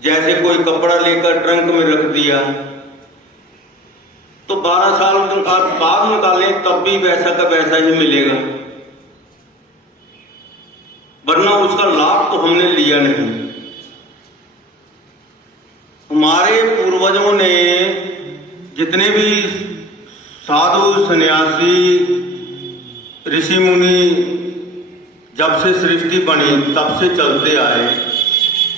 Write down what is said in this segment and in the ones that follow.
जैसे कोई कपड़ा लेकर ट्रंक में रख दिया तो 12 साल बाद निकालें तब भी वैसा का वैसा ही मिलेगा, वरना उसका लाभ तो हमने लिया नहीं। हमारे पूर्वजों ने जितने भी साधु सन्यासी ऋषि मुनि जब से सृष्टि बनी तब से चलते आए,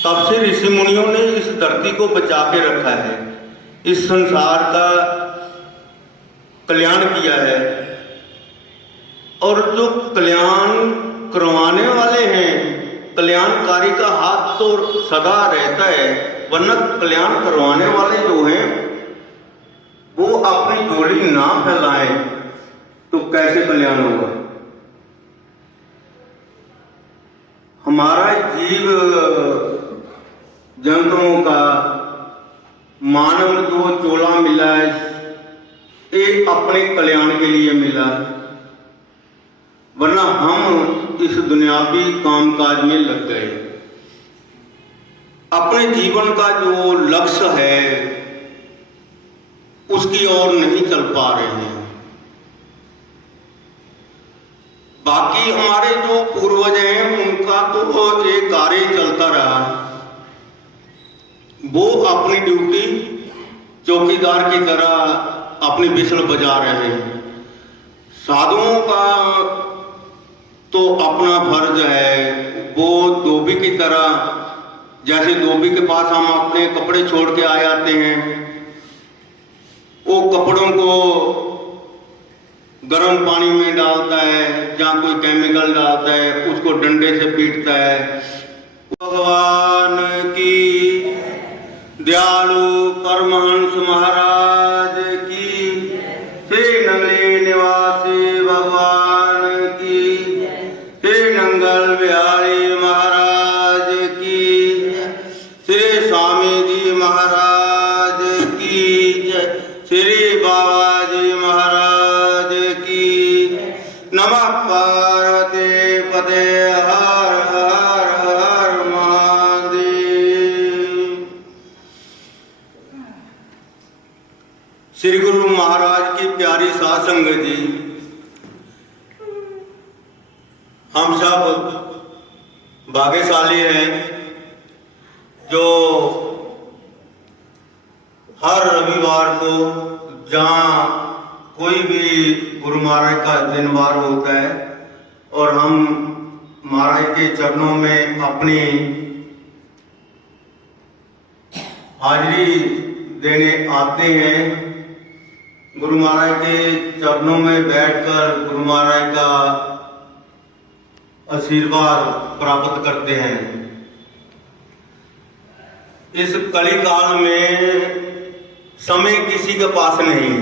तब से ऋषि मुनियों ने इस धरती को बचा के रखा है, इस संसार का कल्याण किया है। और जो कल्याण करवाने वाले हैं, कल्याणकारी का हाथ तो सदा रहता है, वरना कल्याण करवाने वाले जो हैं वो अपनी झोली ना फैलाएं तो कैसे कल्याण होगा। हमारा जीव जंतुओं का मानव जो चोला मिला है एक अपने कल्याण के लिए मिला, वरना हम इस दुनियावी कामकाज में लग गए। अपने जीवन का जो लक्ष्य है उसकी ओर नहीं चल पा रहे हैं। बाकी हमारे जो पूर्वज हैं उनका तो एक कार्य चलता रहा, वो अपनी ड्यूटी चौकीदार की तरह अपनी बिसल बजा रहे हैं। साधुओं का तो अपना फर्ज है, वो धोबी की तरह, जैसे धोबी के पास हम अपने कपड़े छोड़ के आ जाते हैं, वो कपड़ों को गर्म पानी में डालता है, जहाँ कोई केमिकल डालता है उसको डंडे से पीटता है। भगवान की दयालु परमहंस महाराज की, श्री नंगली निवासी भगवान की, श्री नंगल बिहारी महाराज की, श्री स्वामी जी महाराज की, श्री बाबा जी महाराज की। नमः पार्वती पते हर हर हर महादेव। श्री गुरु महाराज की प्यारी साध संगत जी, हम सब भाग्यशाली हैं जो हर रविवार को जहाँ कोई भी गुरु महाराज का दिनवार होता है और हम महाराज के चरणों में अपनी हाजिरी देने आते हैं। गुरु महाराज के चरणों में बैठकर गुरु महाराज का आशीर्वाद प्राप्त करते हैं। इस कली काल में समय किसी के पास नहीं,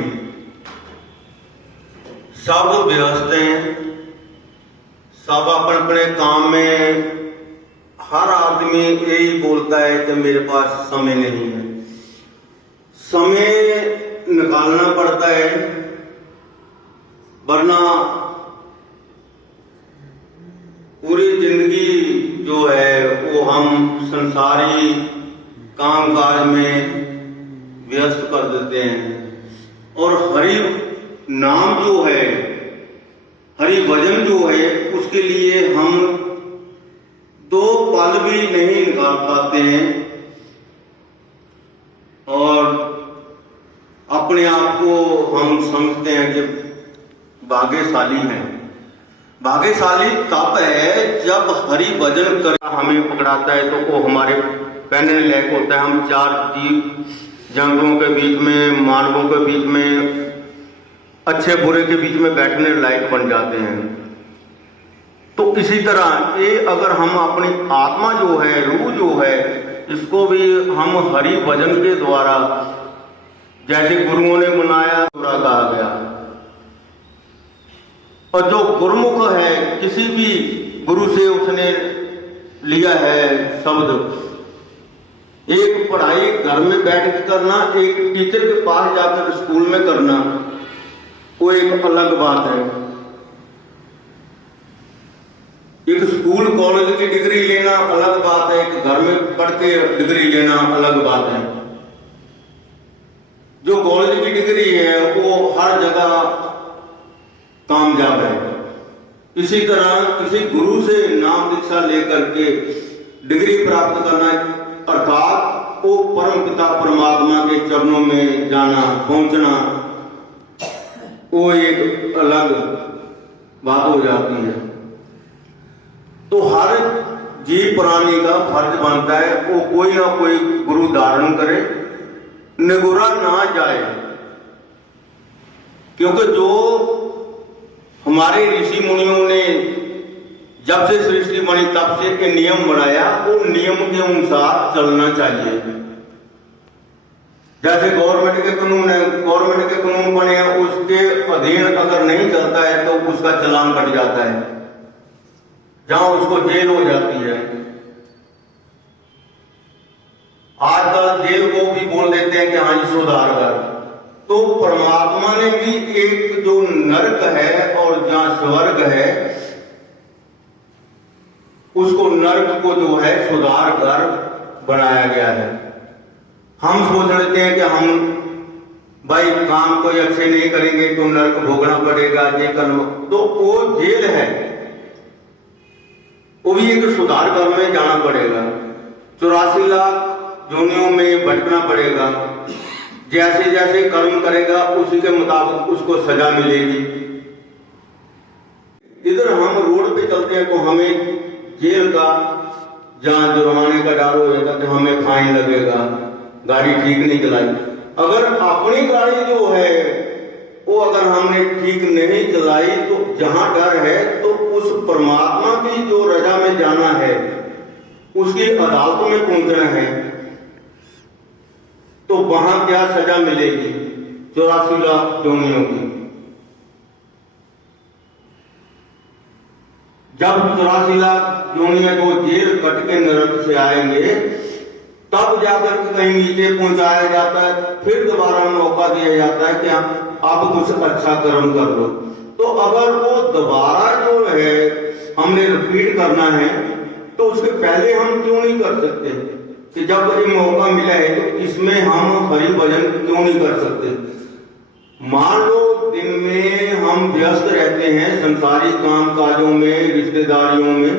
सब व्यस्त हैं, सब अपने अपने काम में, हर आदमी यही बोलता है कि मेरे पास समय नहीं है। समय निकालना पड़ता है, वरना पूरी जिंदगी जो है वो हम संसारी कामकाज में व्यस्त कर देते हैं। और हरि नाम जो है, हरि भजन जो है, उसके लिए हम तो पल भी नहीं निकाल पाते हैं और अपने आप को हम समझते हैं कि भाग्यशाली हैं। भाग्यशाली तब है जब हरि भजन कर हमें पकड़ाता है तो वो हमारे पहनने लायक होता है। हम चार जीव जंतुओं के बीच में, मानवों के बीच में, अच्छे बुरे के बीच में बैठने लायक बन जाते हैं। तो इसी तरह ये अगर हम अपनी आत्मा जो है, रूह जो है, इसको भी हम हरि भजन के द्वारा, जैसे गुरुओं ने बनाया पूरा कहा गया। और जो गुरुमुख है, किसी भी गुरु से उसने लिया है शब्द, एक पढ़ाई घर में बैठ के करना, एक टीचर के पास जाकर स्कूल में करना, वो एक अलग बात है। एक स्कूल कॉलेज की डिग्री लेना अलग बात है, एक घर में पढ़ के डिग्री लेना अलग बात है। जो कॉलेज की डिग्री है वो हर जगह कामयाब है। इसी तरह किसी गुरु से नाम दीक्षा लेकर के डिग्री प्राप्त करना, अर्थात वो परम पिता परमात्मा के चरणों में जाना, पहुंचना, वो एक अलग बात हो जाती है। तो हर जीव प्राणी का फर्ज बनता है वो कोई ना कोई गुरु धारण करे, निगुरा ना जाए। क्योंकि जो हमारे ऋषि मुनियों ने जब से सृष्टि बनी तब से के नियम बनाया, वो नियम के अनुसार चलना चाहिए। जैसे गवर्नमेंट के कानून है, गवर्नमेंट के कानून बने हैं, उसके अधीन अगर नहीं चलता है तो उसका चालान कट जाता है, जहां उसको जेल हो जाती है। आजकल जेल को भी बोल देते हैं कि हाँ जी सुधार कर। तो परमात्मा ने भी एक जो नरक है और जहां स्वर्ग है, उसको नरक को जो है सुधार कर बनाया गया है। हम सोच लेते हैं कि हम भाई काम कोई अच्छे नहीं करेंगे तो नरक भोगना पड़ेगा, ये करना, तो वो जेल है, वो भी एक सुधार कर में जाना पड़ेगा। 84 लाख जोनियों में भटकना पड़ेगा। जैसे जैसे कर्म करेगा उसी के मुताबिक उसको सजा मिलेगी। इधर हम रोड पे चलते हैं तो हमें जेल का, जहां जुर्माने का डर हो जाता है कि हमें फाइन लगेगा, गाड़ी ठीक नहीं चलाई। अगर अपनी गाड़ी जो है वो अगर हमने ठीक नहीं चलाई तो जहां डर है तो उस परमात्मा की जो रजा में जाना है, उसकी अदालतों में पहुंचना है, तो वहां क्या सजा मिलेगी? 84 लाख जोनियों की। जब 84 लाख जोनियां जो जेल कट के नरक से आएंगे तब जाकर कहीं नीचे पहुंचाया जाता है, फिर दोबारा मौका दिया जाता है कि आप कुछ अच्छा कर्म कर लो। तो अगर वो दोबारा जो है हमने रिपीट करना है तो उसके पहले हम क्यों नहीं कर सकते कि जब ये मौका मिला है तो इसमें हम हरि भजन क्यों नहीं कर सकते? मान लो दिन में हम व्यस्त रहते हैं संसारी काम काजों में, रिश्तेदारियों में,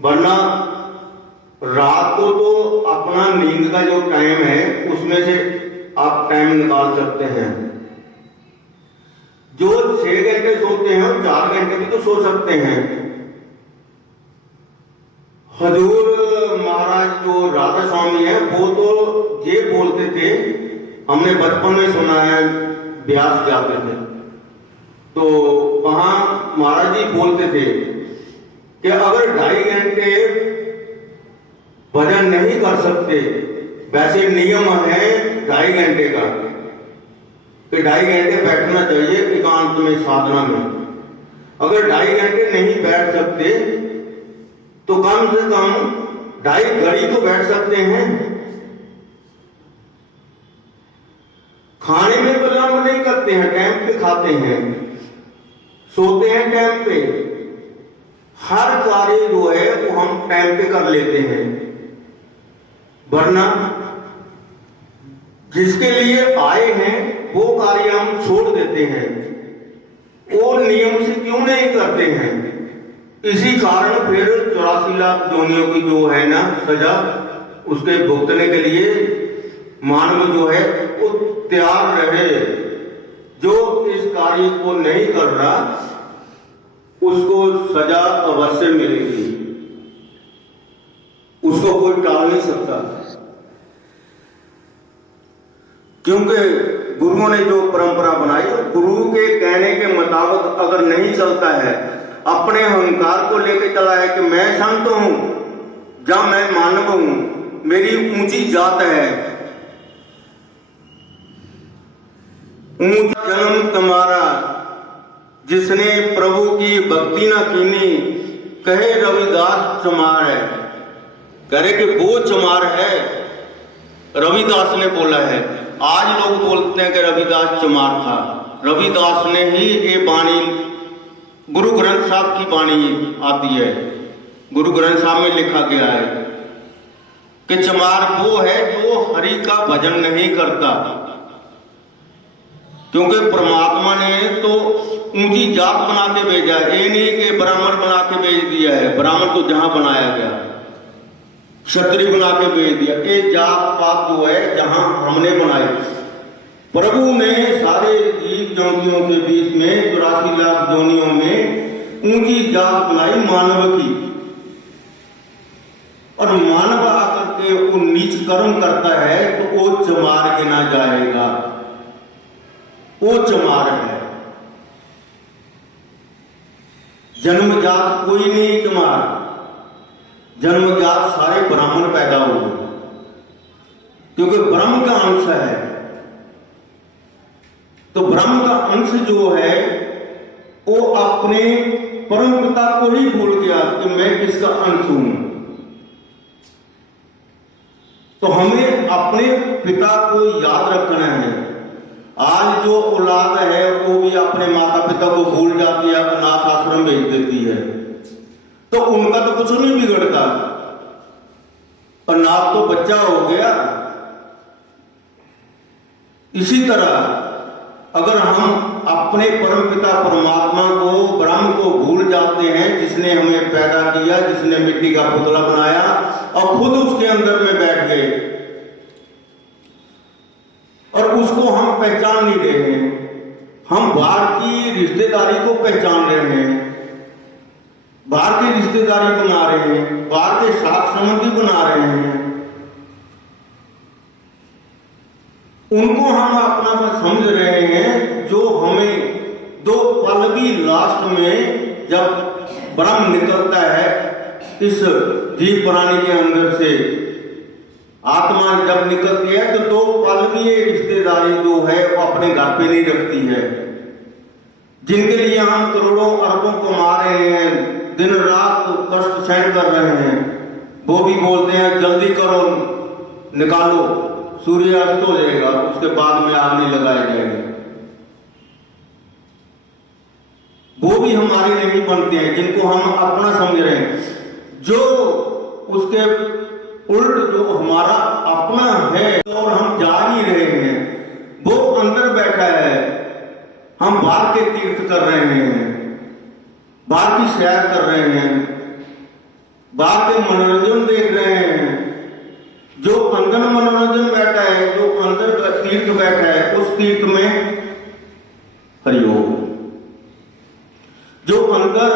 वरना रात को तो अपना नींद का जो टाइम है उसमें से आप टाइम निकाल सकते हैं। जो 6 घंटे सोते हैं और 4 घंटे भी तो सो सकते हैं। हजूर महाराज जो राधा स्वामी है वो तो ये बोलते थे, हमने बचपन में सुना है, ब्यास जाते थे तो वहां महाराज जी बोलते थे कि अगर 2.5 घंटे भजन नहीं कर सकते, वैसे नियम है 2.5 घंटे का कि 2.5 घंटे बैठना चाहिए एकांत में, साधना में। अगर 2.5 घंटे नहीं बैठ सकते तो कम से कम 2.5 घड़ी तो बैठ सकते हैं। खाने में विलंब नहीं करते हैं, टाइम पे खाते हैं, सोते हैं टाइम पे, हर कार्य जो है वो हम टाइम पे कर लेते हैं। वरना जिसके लिए आए हैं वो कार्य हम छोड़ देते हैं, वो नियम से क्यों नहीं करते हैं? इसी कारण फिर 84 लाख योनियों की जो है ना सजा, उसके भुगतने के लिए मानव जो है वो तैयार रहे। जो इस कार्य को नहीं कर रहा उसको सजा अवश्य मिलेगी, उसको कोई टाल नहीं सकता। क्योंकि गुरुओं ने जो परंपरा बनाई, गुरु के कहने के मुताबिक अगर नहीं चलता है, अपने अहंकार को लेकर चला है कि मैं संत हूं या मैं मानव हूं, मेरी ऊंची जात है, ऊंचा जन्म तुम्हारा, जिसने प्रभु की भक्ति न कीनी, कहे रविदास चमार है। कह रहे कि वो चमार है, रविदास ने बोला है। आज लोग बोलते हैं कि रविदास चमार था, रविदास ने ही ये वाणी, गुरु ग्रंथ साहब की वाणी आती है, गुरु ग्रंथ साहब में लिखा गया है कि चमार वो है जो हरि का भजन नहीं करता। क्योंकि परमात्मा ने तो ऊंची जात बना के भेजा, ये नहीं कि ब्राह्मण बना के भेज दिया है। ब्राह्मण को जहां बनाया गया, क्षत्रिय बना के भेज दिया। ये जात पात जो है जहां हमने बनाई, प्रभु ने सारे जीव जंतुओं के बीच में 84 लाख योनियों में ऊंची जात बनाई मानव की। और मानव आकर के वो नीच कर्म करता है तो वो चमार गिना जाएगा, वो चमार है। जन्मजात कोई नहीं चमार, जन्मजात सारे ब्राह्मण पैदा हुए, क्योंकि ब्रह्म का अंश है। तो ब्रह्म का अंश जो है वो अपने परम पिता को ही भूल गया कि मैं किसका अंश हूं। तो हमें अपने पिता को याद रखना है। आज जो औलाद है वो भी अपने माता पिता को भूल जाती है, अनाथ आश्रम भेज देती है, तो उनका तो कुछ नहीं बिगड़ता, पर नाथ तो बच्चा हो गया। इसी तरह अगर हम अपने परम पिता परमात्मा को, ब्रह्म को भूल जाते हैं, जिसने हमें पैदा किया, जिसने मिट्टी का पुतला बनाया और खुद उसके अंदर में बैठ गए, और उसको हम पहचान नहीं रहे हैं, हम बाहर की रिश्तेदारी को पहचान रहे हैं, बाहर की रिश्तेदारी बना रहे हैं, बाहर के साथ संबंधी बना रहे हैं, उनको हम अपना समझ रहे हैं। जो हमें दो पल भी लास्ट में जब ब्रह्म निकलता है इस जीव प्राणी के अंदर से, आत्मा जब निकलती है तो दो पल भी ये रिश्तेदारी जो है वो अपने घर पे नहीं रखती है। जिनके लिए हम करोड़ों अरबों कमा रहे हैं, दिन रात कष्ट सहन कर रहे हैं, वो भी बोलते हैं जल्दी करो, निकालो, सूर्य अस्त हो जाएगा, उसके बाद में आग नहीं लगाए जाएंगे। वो भी हमारे नहीं बनते हैं, जिनको हम अपना समझ रहे हैं। जो उसके उल्ट जो हमारा अपना है और हम जा नहीं रहे हैं, वो अंदर बैठा है, हम बाहर के तीर्थ कर रहे हैं, बाहर की सैर कर रहे हैं, बाहर के मनोरंजन देख रहे हैं। जो अंदर मनोरंजन बैठा है, जो अंदर तीर्थ बैठा है, उस तीर्थ में हरिओम। जो अंदर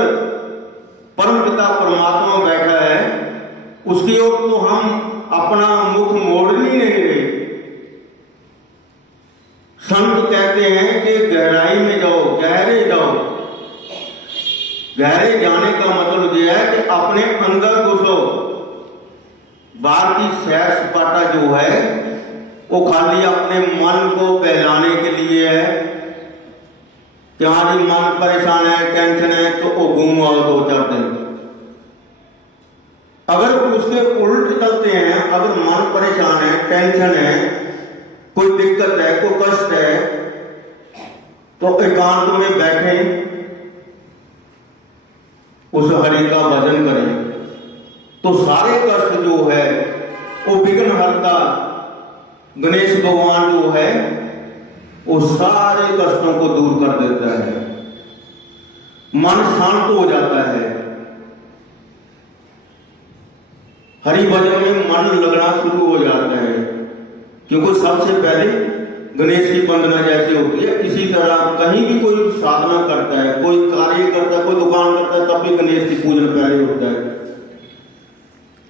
परम पिता परमात्मा बैठा है, उसकी ओर तो हम अपना मुख मोड़नी नहीं रहे। संत कहते हैं कि गहराई में जाओ, गहरे जाओ। गहरे जाने का मतलब यह है कि अपने अंदर घुसो। बाहर की सैर सपाटा जो है वो खाली अपने मन को बहलाने के लिए है कि हाँ जी मन परेशान है, टेंशन है, तो वो घूम आओ 2-4 दिन। अगर उसके उल्ट चलते हैं, अगर मन परेशान है, टेंशन है, कोई दिक्कत है, कोई कष्ट है, तो एकांत में बैठे उस हरि का भजन करें, तो सारे कष्ट जो है वो विघ्नहर्ता गणेश भगवान जो है वो सारे कष्टों को दूर कर देता है। मन शांत हो जाता है। हरि भजन में मन लगना शुरू हो जाता है, क्योंकि सबसे पहले गणेश की वंदना जैसे होती है, इसी तरह कहीं भी कोई साधना करता है, कोई कार्य करता है, कोई दुकान करता है, तब भी गणेश की पूजन पहले होता है।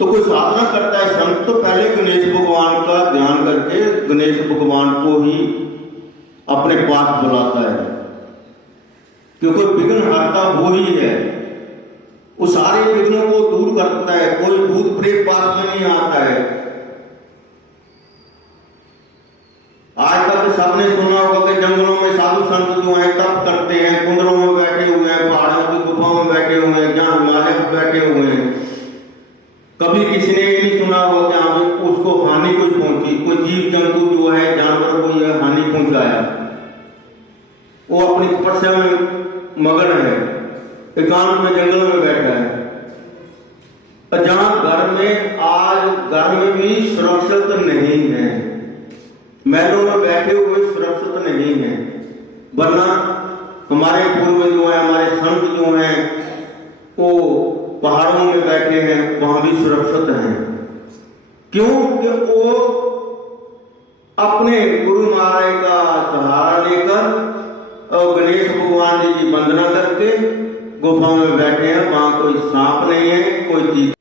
तो कोई साधना करता है संत, तो पहले गणेश भगवान का ध्यान करके गणेश भगवान को ही अपने पास बुलाता है, क्योंकि विघ्न हरता वो ही है, वो सारे विघ्नों को दूर करता है। कोई भूत प्रेत पास में नहीं आता है। आज तक सबने सुना होगा कि जंगलों में साधु संत जो है तप करते हैं, कुंडलों में बैठे हुए हैं, पहाड़ों की गुफाओं में बैठे हुए हैं, जहां हिमालय में बैठे हुए हैं। कभी किसी ने ये नहीं सुना होगा कि हाँ उसको हानि कोई पहुंची, कोई जीव जंतु जो है, जानवर को यह हानि पहुंचाया। वो अपनी तपस्या में मगन है, एकांत में जंगल में बैठा है। जहां घर में, आज घर में भी सुरक्षित नहीं है, महलों में बैठे हुए सुरक्षित नहीं है, वरना हमारे पूर्वज जो है, हमारे संत जो हैं, वो पहाड़ों में बैठे हैं, वहां भी सुरक्षित हैं। क्यों? कि वो अपने गुरु महाराज का सहारा लेकर और गणेश भगवान जी की वंदना करके गुफाओं में बैठे हैं। वहां कोई सांप नहीं है, कोई चीज,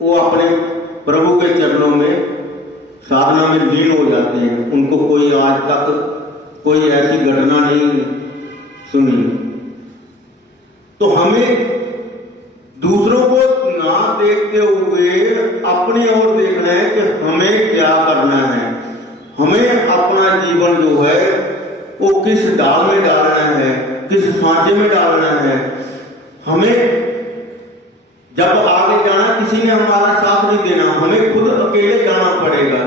वो अपने प्रभु के चरणों में साधना में लीन हो जाते हैं। उनको कोई आज तक कोई ऐसी घटना नहीं सुनी। तो हमें दूसरों को ना देखते हुए अपनी ओर देखना है कि हमें क्या करना है, हमें अपना जीवन जो है वो किस डाल में डालना है, किस सांचे में डालना है। हमें जब आगे जाना, किसी ने हमारा साथ नहीं देना, हमें खुद अकेले जाना पड़ेगा।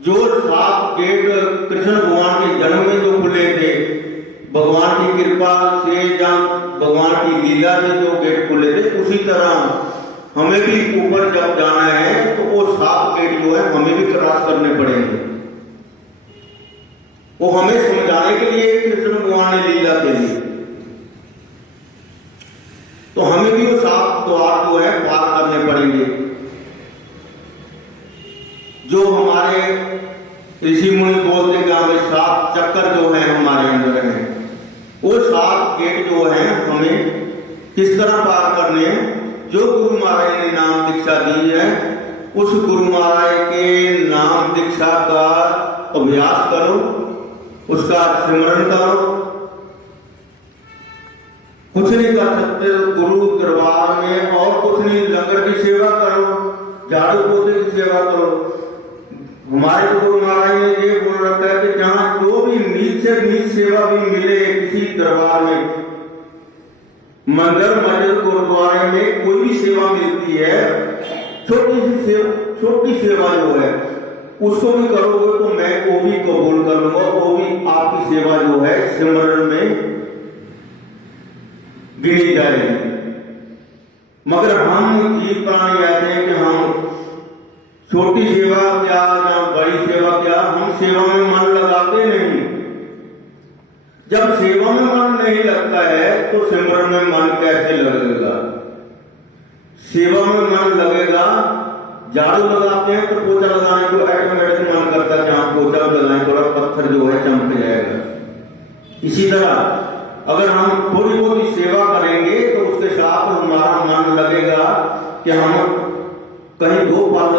जो 7 गेट कृष्ण भगवान के जन्म में जो खुले थे, भगवान की कृपा से या भगवान की लीला से जो गेट खुले थे, उसी तरह हमें भी ऊपर जब जाना है तो वो 7 गेट जो है हमें भी क्रॉस करने पड़ेंगे। वो हमें समझाने के लिए कृष्ण भगवान ने लीला के लिए, तो हमें भी वो 7 द्वार जो है पार करने पड़ेंगे। जो हमारे ऋषि मुनि बोलते हैं कि हमें 7 चक्कर जो है हमारे अंदर है, वो 7 गेट जो है हमें किस तरह पार करने हैं। जो गुरु महाराज ने नाम दीक्षा दी है, उस गुरु महाराज के नाम दीक्षा का अभ्यास करो, उसका स्मरण करो। कुछ नहीं कर सकते गुरु दरबार में, और कुछ नहीं, लंगर की सेवा करो, झाड़ू पोछे की सेवा करो। हमारे गुरु महाराज ने ये बोल रखा है कि जहां जो भी नीच से नीच सेवा भी मिले किसी दरबार में, मंदिर मस्जिद गुरुद्वारे में कोई भी सेवा मिलती है, छोटी सेवा जो है उसको भी करोगे तो मैं वो भी कबूल कर लूंगा, वो भी आपकी सेवा जो है सिमरन में गिनी जाएगी। मगर हम जीव प्राणी ऐसे हैं कि हम छोटी सेवा क्या या बड़ी सेवा क्या, हम सेवा में मन लगाते नहीं। जब सेवा में मन नहीं लगता है तो सिमरन में मन कैसे लगेगा? सेवा में मन लगेगा, झाड़ू लगाते हैं तो पोछा लगाने को ऑटोमेटिक मन करता है, जहां पोछा लगाएं थोड़ा पत्थर जो है चमक जाएगा। इसी तरह अगर हम थोड़ी बहुत सेवा करेंगे तो उसके साथ हमारा मन लगेगा कि हम कहीं 2 पल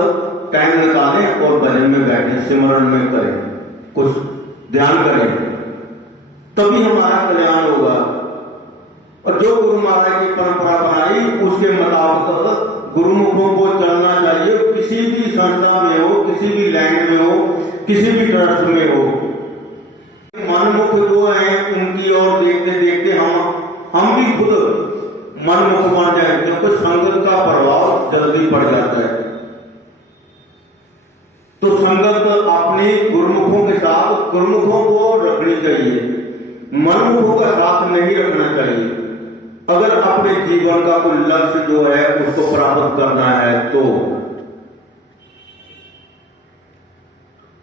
टाइम निकालें और भजन में बैठे, सिमरन में करें, कुछ ध्यान करें, तभी हमारा कल्याण होगा। और जो गुरु महाराज की परंपरा बनाई उसके मुताबिक गुरुमुखों को चलना चाहिए। किसी भी संस्था में हो, किसी भी लैंड में हो, किसी भी ट्रस्ट में हो, मनमुख जो है उनकी ओर देखते देखते हम भी खुद मनमुख बन जाए, क्योंकि संगत का प्रभाव जल्दी पड़ जाता है। तो संगत अपने गुरुमुखों के साथ गुरुमुखों को रखनी चाहिए, मनमुखों का साथ नहीं रखना चाहिए। अगर अपने जीवन का कोई लक्ष्य जो है उसको प्राप्त करना है तो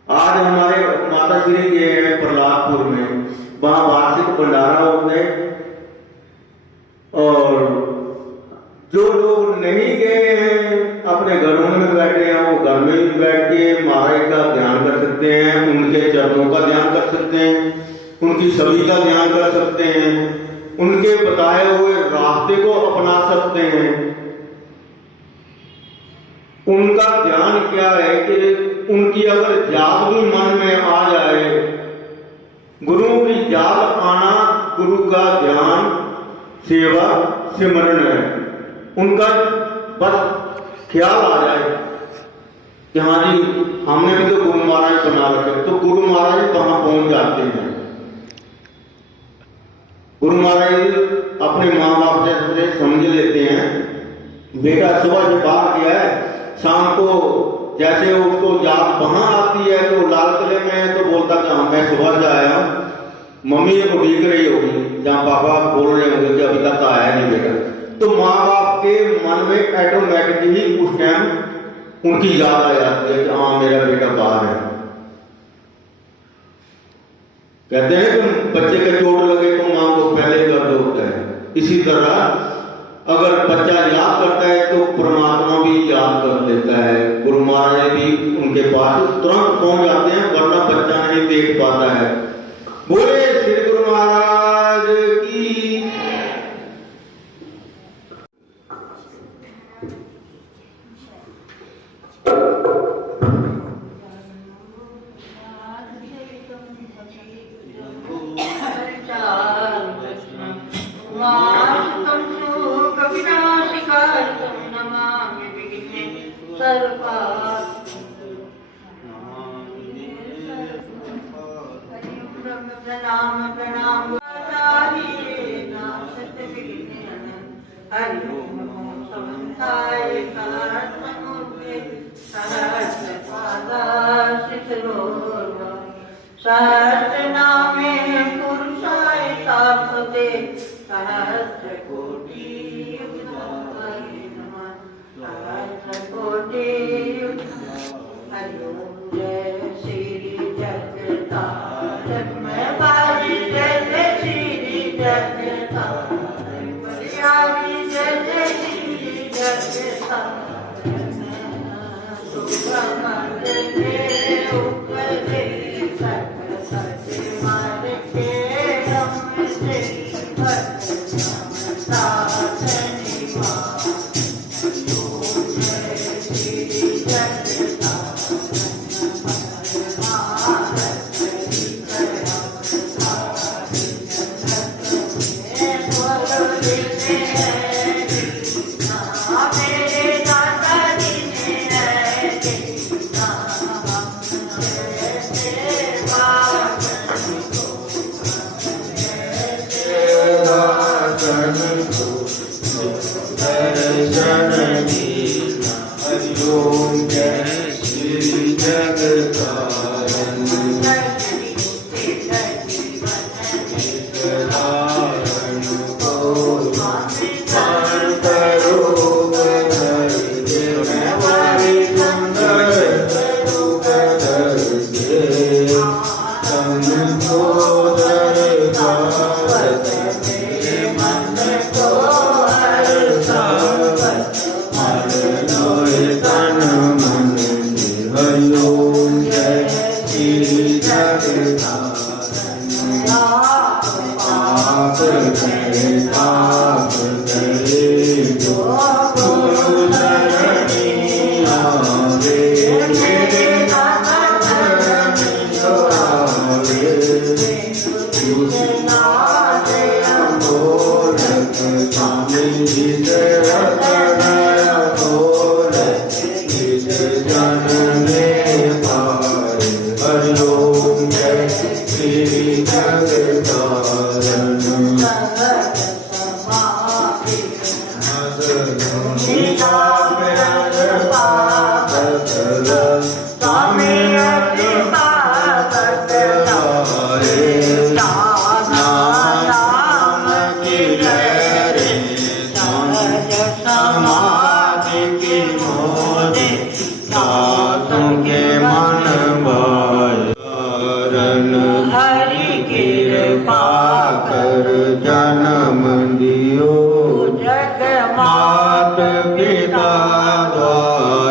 आज हमारे माता श्री के प्रहलादपुर में, वहां वार्षिक भंडारा होते, और जो लोग नहीं गए हैं अपने अपने घरों में बैठे हैं वो घर में भी बैठ के महाराज का ध्यान कर सकते हैं, उनके चरणों का ध्यान कर सकते हैं, उनकी छवि का ध्यान कर सकते हैं, उनके बताए हुए रास्ते को अपना सकते हैं। उनका ध्यान क्या है कि उनकी अगर याद भी मन में आ जाए, गुरु की याद आना गुरु का ध्यान सेवा सिमरन है। उनका बस ख्याल आ जाए कि हाँ जी हमने भी तो गुरु महाराज बना रखे, तो गुरु महाराज कहाँ पहुंच जाते हैं। गुरु महाराज अपने माँ बाप से समझ लेते हैं, बेटा सुबह से बाहर गया है, शाम को जैसे उसको याद वहां आती है तो लाल किले में है तो बोलता कि हाँ मैं सुबह से आया हूँ, मम्मी ये को उड़ीक रही होगी जहाँ पापा बोल रहे होंगे कि अभी तक आया नहीं बेटा, तो माँ बाप के मन में ऑटोमेटिक ही उस टाइम उनकी याद आ जाती है कि हाँ मेरा बेटा बाहर है। कहते हैं कि बच्चे के चोट लगे तो माँ को पहले दर्द होता है, इसी तरह अगर बच्चा याद करता है तो परमात्मा भी याद कर लेता है। गुरु महाराज भी उनके पास तुरंत पहुंच जाते हैं, वरना बच्चा नहीं देख पाता है। बोले श्री गुरु महाराज की। प्रणाम प्रणाम हरि ओम समन्ताय कारतमुखे सहस्र पादा शिखरोर्व सहस्र नामे पुरुषाय तापते सहस्र कोटि नमः सहस्र कोटि हरि ओम जय श्री जगन्नाथ मैं बाजी जय श्री जगन्नाथ बलियारी जय श्री जगन्नाथ सुखमंद के ऊपर दे सक सच मार के हम से भक्त समता निवास जय श्री जगन्नाथ मात पिता द्वारा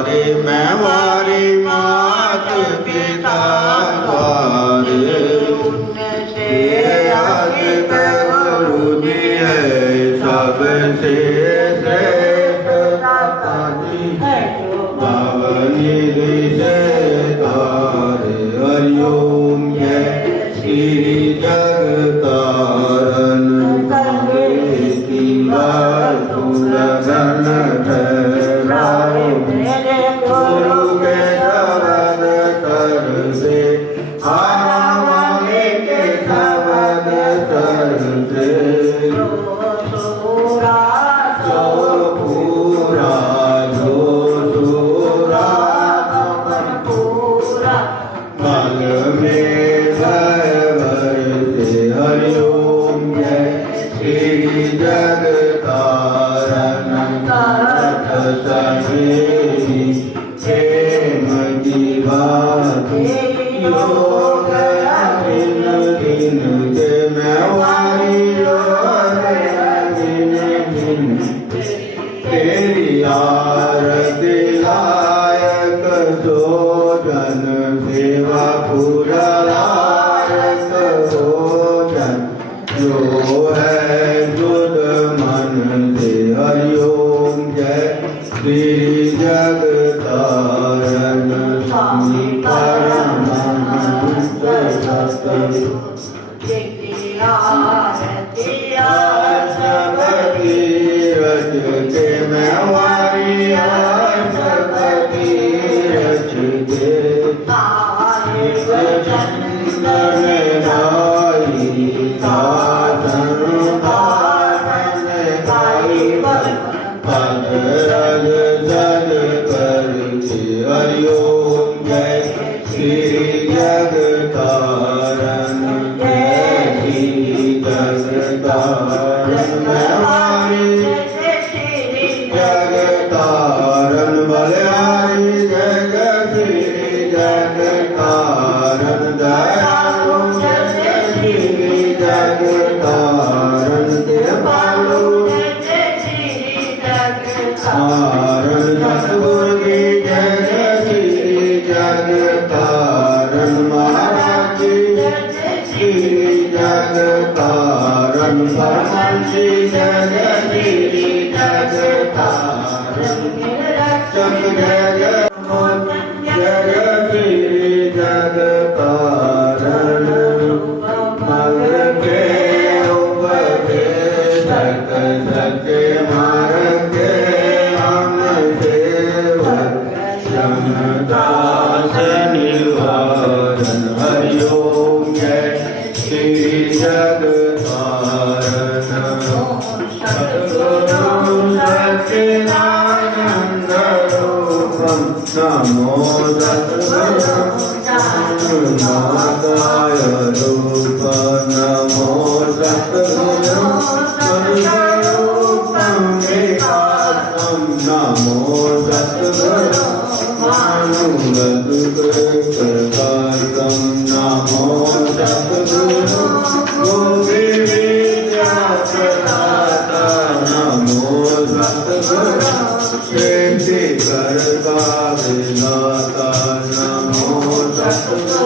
से आया वाले के शब्द सर से जो सूरा सो पूरा जो सूरा भवन पूरा मल में भर से हरिओम जय श्री जगतारण समेरी प्रेम की बात योग दिन दिन के मैं वारी दिन दिन तेरी आरती लायक सो जन सेवा पूरा लायक हो जन जो है शुद्ध मन से हरिओम जय श्री जगतारण स्वामी परमानंद सतगुरु सबकी रच के मैं वारी सबकी रच के चंदन गाई साधन पाठन गाई पद रज जल करके हरिओम जय श्री जगतारण जय श्री जगतारण हरि जगतारण बलिहारी जय श्री जगतारण दयालु जय श्री जगतारण कृपालु तारण सतगुरु की जय श्री जगतारण महाराज श्री जगतारण परमहंसी जय श्री जगतारण चक जय जय श्री जगतारण मग के उपदेशक सत्य मार्ग के दास निवारण हरिओम जय श्री जगतारण सद्गुरु सच्चिदानंद रूपम नमो सद्गुरु नादाय रूप नमो सद्गुरु स्वरूपम विकासम नमो सद्गुरु प्रकाशम नमो सद्गुरु गोपी विद्या प्रदाता नमो सद्गुरु प्रेमि करता विधाता नमो सद्गुरु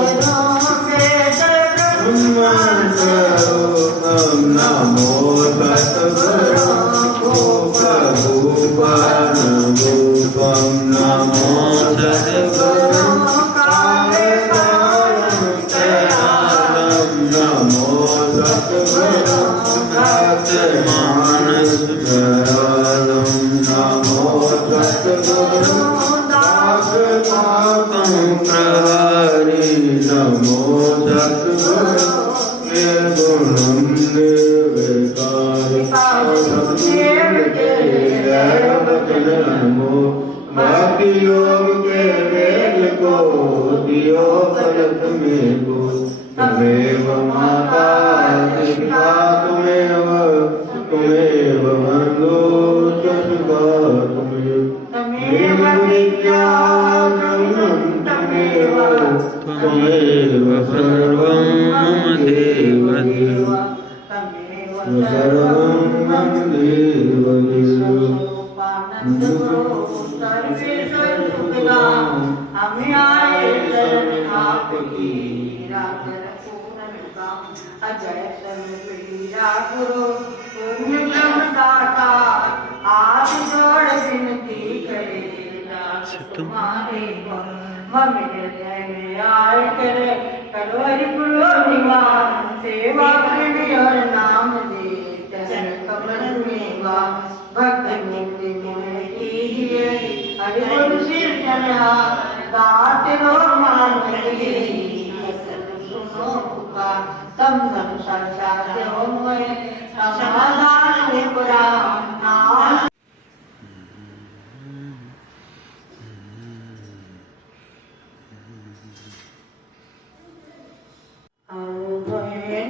ब्रह्मस्वरूपम नमो सद्गुरु भूपभूपन रूपम नमो सद्गुरु कालकालम नमो सद्गुरु मानस प्रयालम नमो सद्गुरु दास पापं प्रहारी नमो सद्गुरु निर्गुणं निर्विकारी नमो भक्ति योग के वेद को दियो फलत में को तमेव माता पिता तुमेव बंधु सुखा तुमेव विद्या ब्रह्मं तमेव सर्वं मम देव सर्वं मम देव हमें आए शरण आपकी रागर पूर्ण अजय सर्वपीरा गुरु पुण्य ब्रह्मदाता आप जोड़ विनती करे तुम्हारे मम्मी हृदय में आए करे करो हरि गुरु निवास सेवा करनी और नाम दे चरण कमल में वास भक्त मुक्ति में की हरि गुरु सिर चढ़ा दात रो मान लगी सुनो पुकार तम तम संसार हो मोए समाधान निपुरा नाम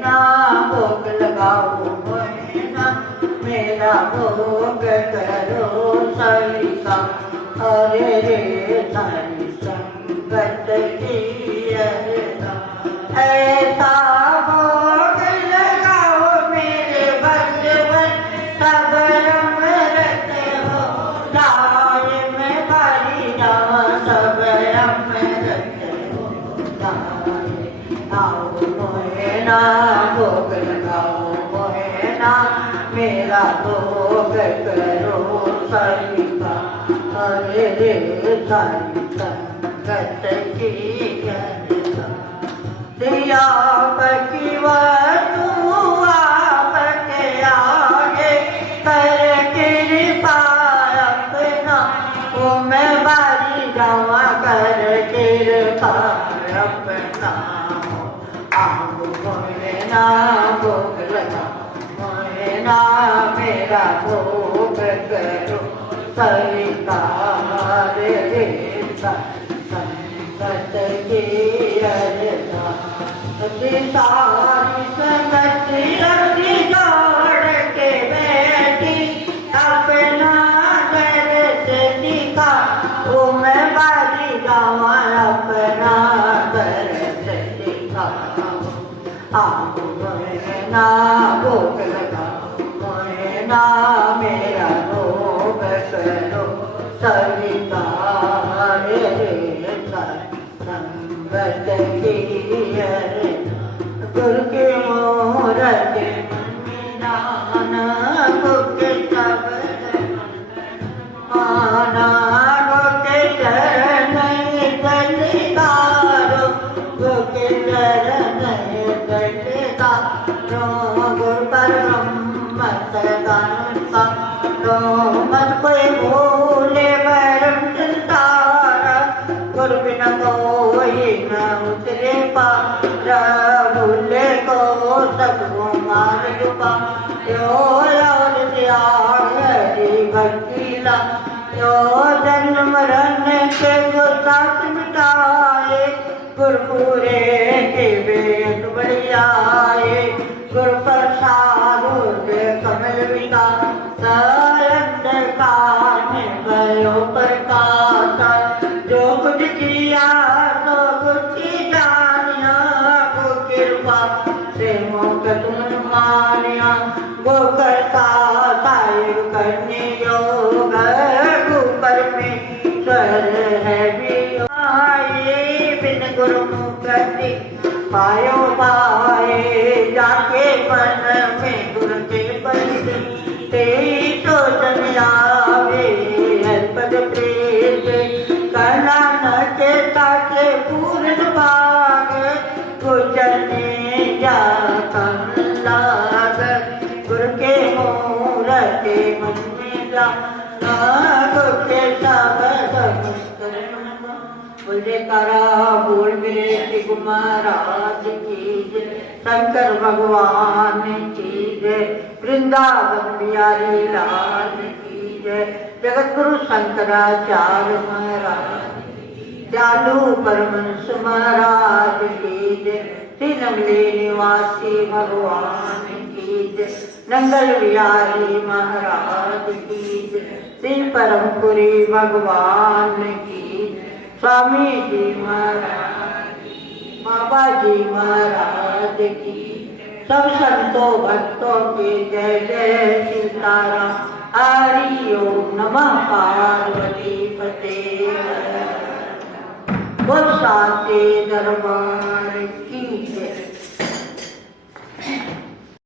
ना भोग लगाओ ना मेरा भोग करो सरिता हरे रे सारी संगत की अरता ऐसा भोग लगाओ मेरे भगवन सब अमृत हो जाए में बारी जावा सब अमृत हो जाए आओ मोहे ना भोग लगाओ मोहे ना मेरा भोग करो सरिता हरे रे सारी संगत की अरता दिया पकी वस्तु आपके आगे कर कृपा अपना वो मैं बारी जावा कर कृपा अपना आप मोहे ना भोग लगा मोहे ना मेरा भोग करो सरिता हरे रे संगत की अरता सारी संगत रति जोड़ के बैठी अपना दर्द दिखा वो मैं बारी जावा अपना दर्द दिखा आप मोहे ना भोग लगा मोहे ना मेरा भोग करो सरिता हरे रे संगत की अरता गुरु के मोरत नाना गुके सब माना गुके चरण दलिदारो गुके चरण दलिदारो गुरु पर ब्रह्म सदानता रो मत कोई भूले परम संसारा गुरु बिना कोई न उतरे पारा भूले को सबको मार डूबा यो और त्याग हरि भक्ति ला यो जन्म मरण के जो साथ मिटाए गुरपुरे के वेद बढ़ियाए गुरु प्रसाद के कमल विका अंधकार में भयो प्रकाश जो कुछ किया तो कुछ जानिया को कृपा से मोक तुम मानिया वो करता साहिब करने योग ऊपर में स्वर है भी आए बिन गुरु मुक्ति पायो पाए जाके मन में गुरु के परिद तेरी तो जनियावे हरपद प्रेत करना न चेता के पूर्ण भाग गुजरने जाता लाग गुरु के मूरत मन में जा गुरु के शब्द बोले करा बोल मेरे महाराज की जय शंकर भगवान की जय वृंदावन बिहारी लाल की जय जगत गुरु शंकराचार्य महाराज दयालु परमहंस महाराज की जय श्री नंगले निवासी भगवान की जय नंगल बिहारी महाराज की जय श्री परमपुरी भगवान की जय स्वामी जी महाराज बाबा जी महाराज की सब संतों भक्तों की जय जय सीताराम हरि ओम नमः पार्वती पते वो साचे दरबार